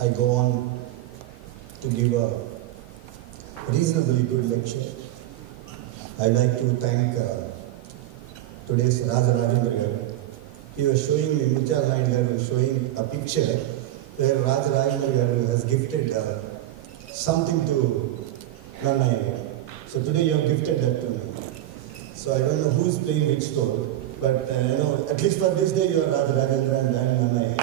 I go on to give a reasonably good lecture. I'd like to thank today's Raja Rajendra garu. He was showing me, Mutyal Naid garu was showing a picture where Raja Rajendra garu has gifted something to Nannaya. So today you have gifted that to me. So I don't know who's playing which role, but you know, at least for this day you are Raja Rajendra and I am Nannaya.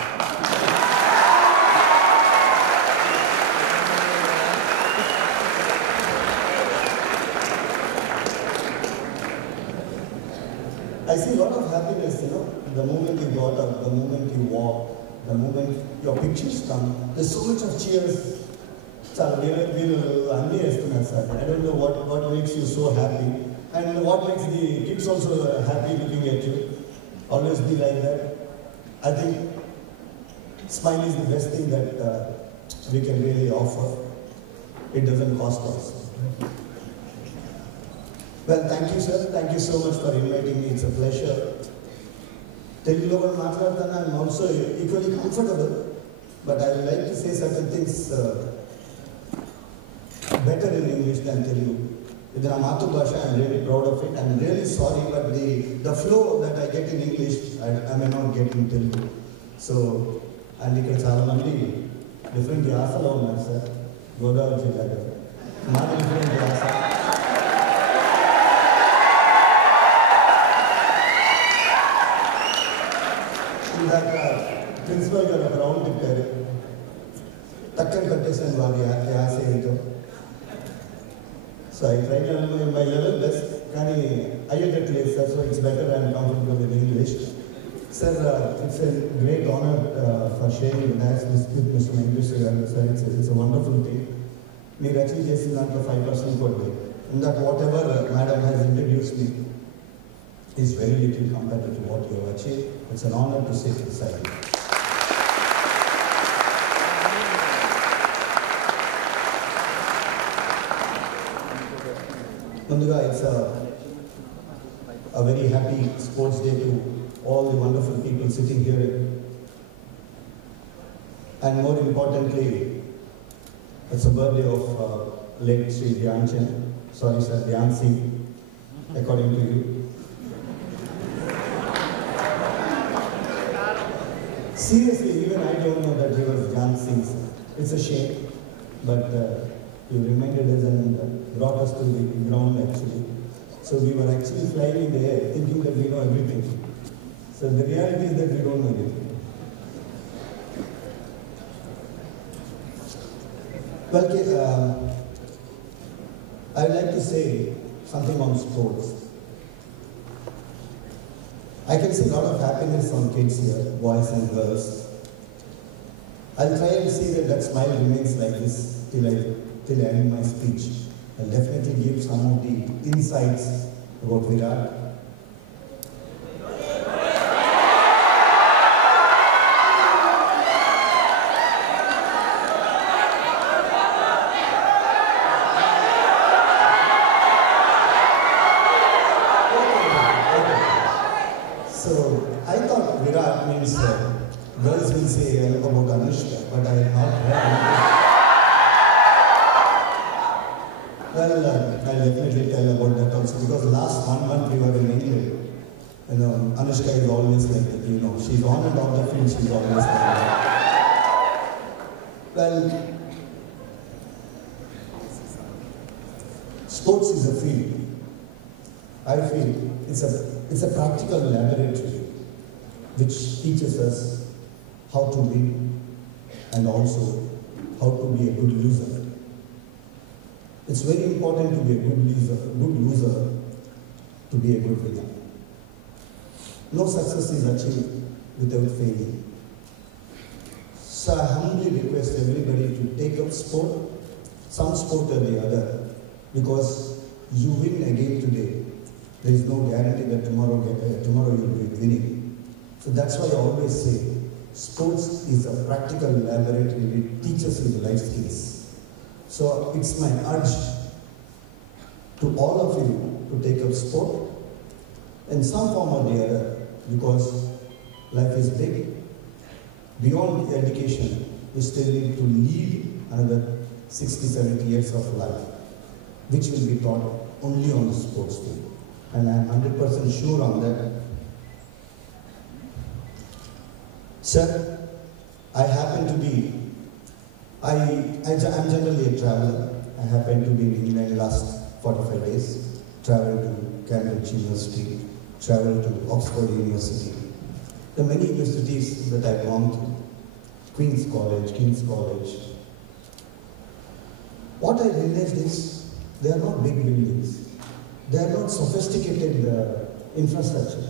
I see a lot of happiness, you know, the moment you got up, the moment you walk, the moment your pictures come. There's so much of cheers. I don't know what makes you so happy and what makes the kids also happy looking at you. Always be like that. I think smile is the best thing that we can really offer. It doesn't cost us. Well, thank you, sir. Thank you so much for inviting me. It's a pleasure. Telugu I'm also equally comfortable, but I would like to say certain things better in English than Telugu. With my Mathrubhasha, I'm really proud of it. I'm really sorry, but the flow that I get in English, I may not get in Telugu. So, and you can say different yasalo, sir. Godavari Jilla. Not different yasa. Principal got a round to carry. Takkan contestant so I tried to my level best. I get a place, so it's better and comfortable in English. Sir, it's a great honor for sharing the dance with Mr. Sir. It's a wonderful thing. We actually just 5% per day. And that whatever Madam has introduced me is very little compared to what you have achieved. It's an honor to sit beside you. Munduga, it's a very happy sports day to all the wonderful people sitting here. And more importantly, it's a birthday of late Sri Dhyan Chand. Sorry sir, Dhyan Singh, according to you. Seriously, even I don't know that he was Dhyan Singh. It's a shame, but you reminded us and brought us to the ground actually. So we were actually flying in the air thinking that we know everything. So the reality is that we don't know everything. Well, I would like to say something on sports. I can see a lot of happiness on kids here, boys and girls. I'll try and see that that smile remains like this till I end my speech. I'll definitely give some of the insights about Virat. So I thought Virat means girls will say about Anushka, but I have not heard. Well, I'll definitely tell about that also because last 1 month we were in England. You know, Anushka is always like that, you know, she's on and off the field, she's always like that. Well, sports is a field. I feel it's a practical laboratory which teaches us how to win and also how to be a good loser. It's very important to be a good loser to be a good winner. No success is achieved without failing. So I humbly request everybody to take up sport, some sport or the other, because you win again today. There is no guarantee that tomorrow you will be winning. So that's why I always say, sports is a practical laboratory that teaches you life skills. So it's my urge to all of you to take up sport in some form or the other, because life is big. Beyond education, we still need to lead another 60, 70 years of life, which will be taught only on the sports field. And I am 100% sure on that. Sir, I happen to be, I'm generally a traveler. I happen to be in England last 45 days, traveled to Cambridge University, traveled to Oxford University. There are many universities that I've gone to, King's College. What I realized is, they are not big buildings. They are not sophisticated infrastructure.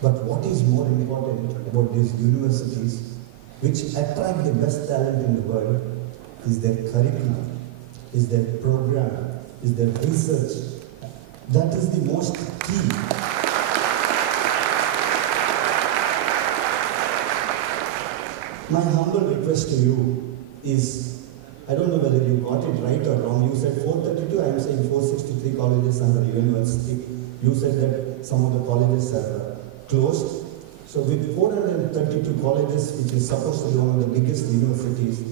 But what is more important about these universities, which attract the best talent in the world, is their curriculum, is their program, is their research. That is the most key. My humble request to you is, I don't know whether you got it right or wrong. You said 432, I am saying 463 colleges under university. You said that some of the colleges are closed. So with 432 colleges, which is supposed to be one of the biggest universities,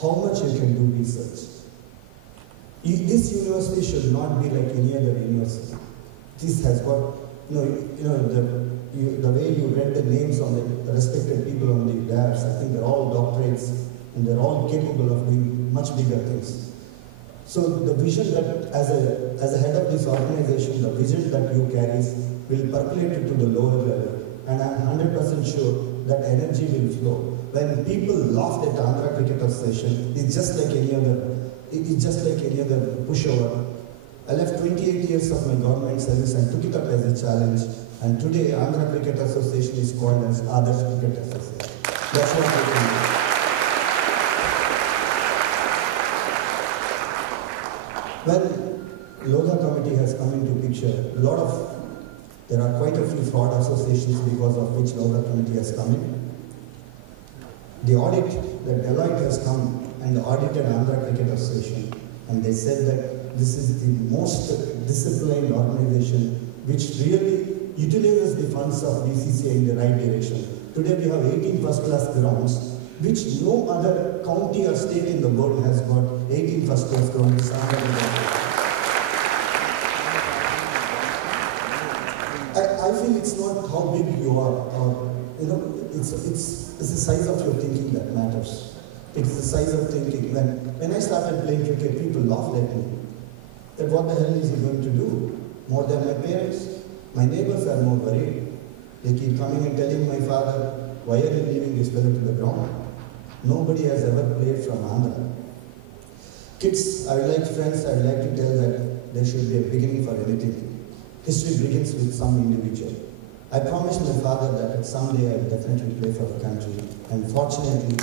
how much you can do research? This university should not be like any other university. This has got, the way you read the names on the respected people on the dais, I think they're all doctorates and they're all capable of doing much bigger things. So the vision that, as a head of this organization, the vision that you carry will percolate it to the lower level. And I'm 100% sure that energy will flow. When people laughed at Andhra Cricket Association, it's just like any other pushover. I left 28 years of my government service and took it up as a challenge. And today, Andhra Cricket Association is called as Adarsh Cricket Association. That's what I think. When Loga Committee has come into picture, there are quite a few fraud associations because of which Loga Committee has come in. The audit that Deloitte has come and audited Andhra Cricket Association, and they said that this is the most disciplined organization which really utilizes the funds of BCCI in the right direction. Today we have 18 first-class grounds, which no other county or state in the world has got 18 first-class grounds. I feel it's not how big you are, or it's the size of your thinking that matters. It's the size of thinking. When I started playing cricket, people laughed at me. That what the hell is he going to do? More than my parents? My neighbors are more worried. They keep coming and telling my father, why are you leaving this fellow to the ground? Nobody has ever played from Andhra. Kids, I would like to tell that there should be a beginning for anything. History begins with some individual. I promised my father that someday I will definitely play for the country. And fortunately,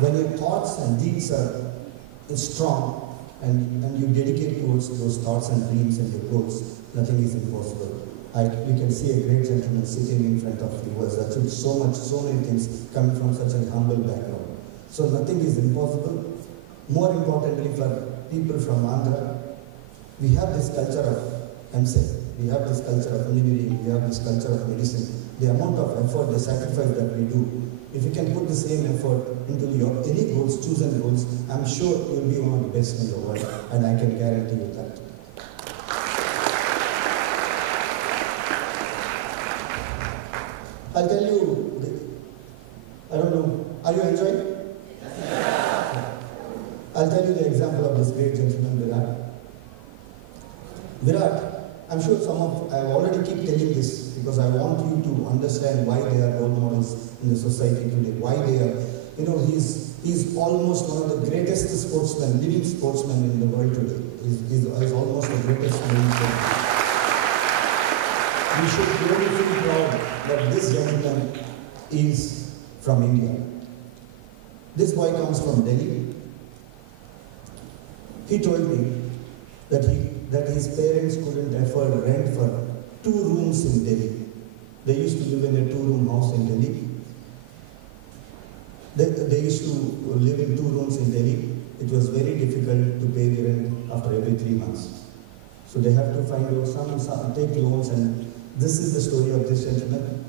when your thoughts and deeds are strong and you dedicate towards those thoughts and dreams and your goals, nothing is impossible. We can see a great gentleman sitting in front of you who has achieved so many things coming from such a humble background. So nothing is impossible. More importantly, for people from Andhra, we have this culture of MSEC, we have this culture of engineering, we have this culture of medicine. The amount of effort, the sacrifice that we do, if you can put the same effort into any goals, chosen goals, I'm sure you'll be one of the best in the world, and I can guarantee you that. I'll tell you, I don't know, are you enjoying? I'll tell you the example of this great gentleman, Virat. Virat, I'm sure I already keep telling this because I want you to understand why they are role models in the society today, why they are, he's almost one of the greatest sportsmen, living sportsmen in the world today. He's almost the greatest living sportsman. We should really feel proud that this gentleman is from India. This boy comes from Delhi. He told me that his parents couldn't afford rent for 2 rooms in Delhi. They used to live in a 2-room house in Delhi. They used to live in 2 rooms in Delhi. It was very difficult to pay the rent after every 3 months. So they have to find out take loans and This is the story of this gentleman.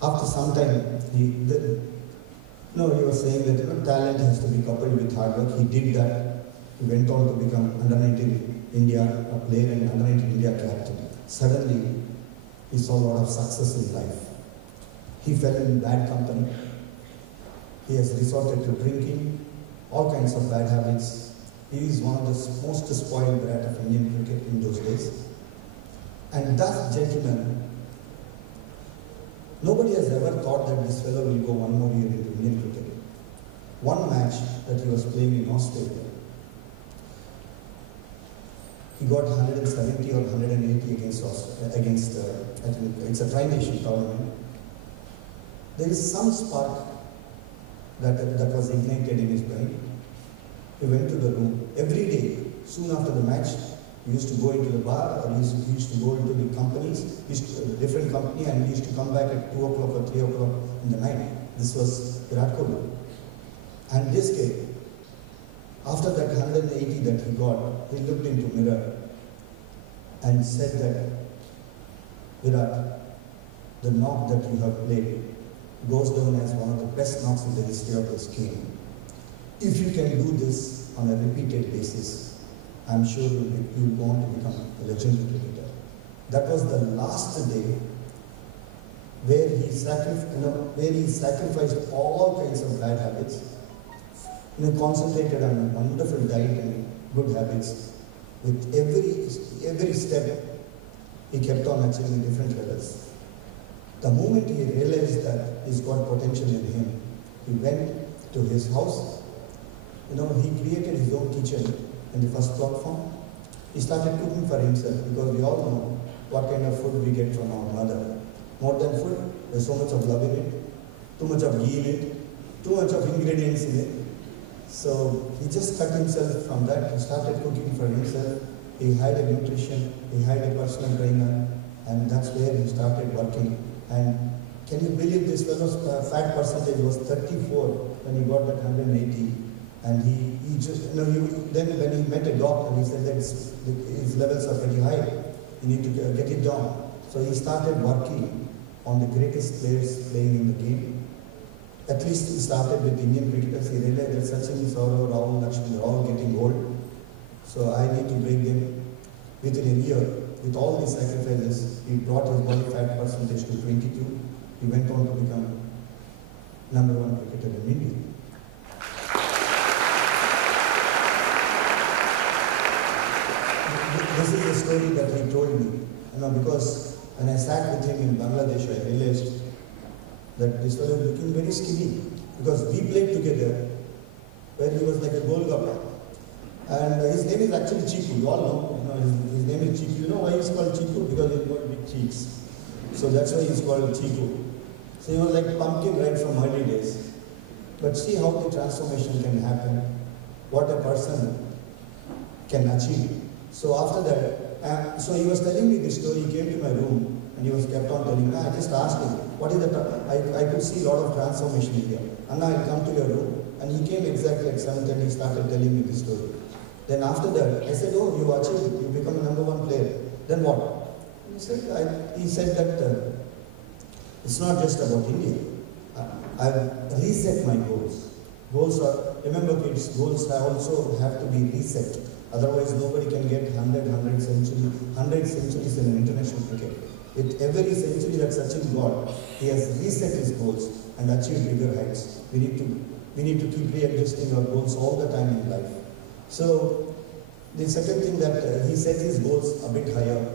After some time, he was saying that talent has to be coupled with hard work. He did that. He went on to become under-19 India, a player and under-19 India captain. Suddenly, he saw a lot of success in life. He fell in bad company. He has resorted to drinking, all kinds of bad habits. He is one of the most spoiled brat of Indian cricket in those days. And that gentleman, nobody has ever thought that this fellow will go one more year into Indian cricket. One match that he was playing in Australia, he got 170 or 180 against I think it's a Tri-Nation tournament. There is some spark that was ignited in his brain. He went to the room every day. Soon after the match, he used to go into the bar, or he used to go into the companies, different company, and he used to come back at 2 o'clock or 3 o'clock in the night. This was Virat Kohli. And this guy, after that 180 that he got, he looked into mirror and said that, Virat, the knock that you have played goes down as one of the best knocks in the history of this game. If you can do this on a repeated basis, I'm sure you'll go on to become a legendary cricketer. That was the last day where he sacrificed all kinds of bad habits, concentrated on a wonderful diet and good habits. With every step, he kept on achieving different levels. The moment he realized that he's got potential in him, he went to his house. He created his own kitchen in the first platform. He started cooking for himself, because we all know what kind of food we get from our mother. More than food, there's so much of love in it, too much of ghee in it, too much of ingredients in it. So he just cut himself from that and started cooking for himself. He hired a nutrition, he hired a personal trainer, and that's where he started working. And can you believe this fellow's fat percentage was 34 when he got that 180? And he just, then when he met a doctor, he said that his levels are pretty high. You need to get it down. So he started working on the greatest players playing in the game. At least he started with Indian cricketers. He realized that Sachin, Saurav, Rahul, Lakshman are all getting old. So I need to break them within a year. With all these sacrifices, he brought his body fat percentage to 22. He went on to become #1 cricketer in India. This is a story that he told me, because when I sat with him in Bangladesh, I realized that this fellow was looking very skinny, because we played together where he was like a goalkeeper. And his name is actually Chiku. You all know, his name is Chiku. You know why he's called Chiku? Because he's got big cheeks. So that's why he's called Chiku. So he was like pumpkin right from early days. But see how the transformation can happen, what a person can achieve. So after that, so he was telling me this story. He came to my room and he was kept on telling me. I just asked him, what is that? I could see a lot of transformation here. Anna, I'll come to your room. And he came exactly at 7:30. He started telling me this story. Then after that, I said, oh, you achieved it. You become a #1 player. Then what? He said that it's not just about India. I've reset my goals. Goals are, remember kids, goals also have to be reset. Otherwise, nobody can get 100 centuries in an international cricket. With every century that Sachin got, he has reset his goals and achieved bigger heights. We need to keep readjusting our goals all the time in life. So the second thing that he set his goals a bit higher,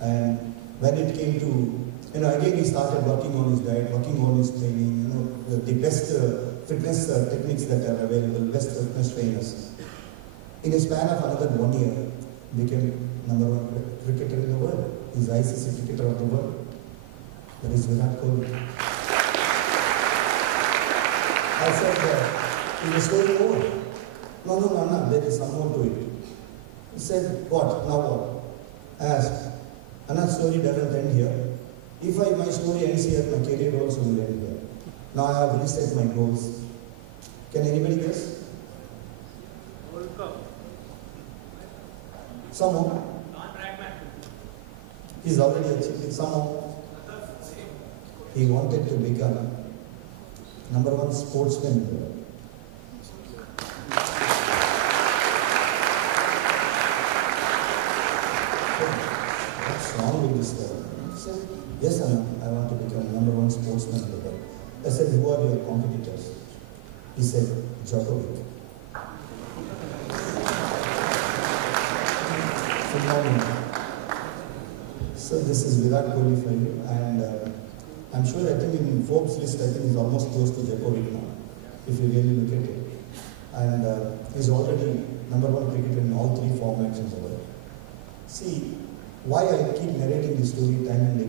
and when it came to, again he started working on his diet, working on his training, the best fitness techniques that are available, best fitness trainers. In a span of another 1 year, became #1 cricketer in the world. He's ICC cricketer of the world. That is Virat Kohli. I said, is the story over? No, there is some more to it. He said, what? Now what? I asked, another story doesn't end here. If my story ends here, my career also will end here. Now I have reset my goals. Can anybody guess? World Cup. Somehow. He's already achieved it. Somehow. he wanted to become #1 sportsman in the world. What's wrong with this guy? He said, yes, I want to become #1 sportsman in the world. I said, who are your competitors? He said, Djokovic. Phenomenal. So this is Virat Kohli for you, and I'm sure I think in Forbes list, I think he's almost close to Djokovic now, if you really look at it. And he's already #1 cricketer in all 3 formats in the world. See, why I keep narrating this story time and again.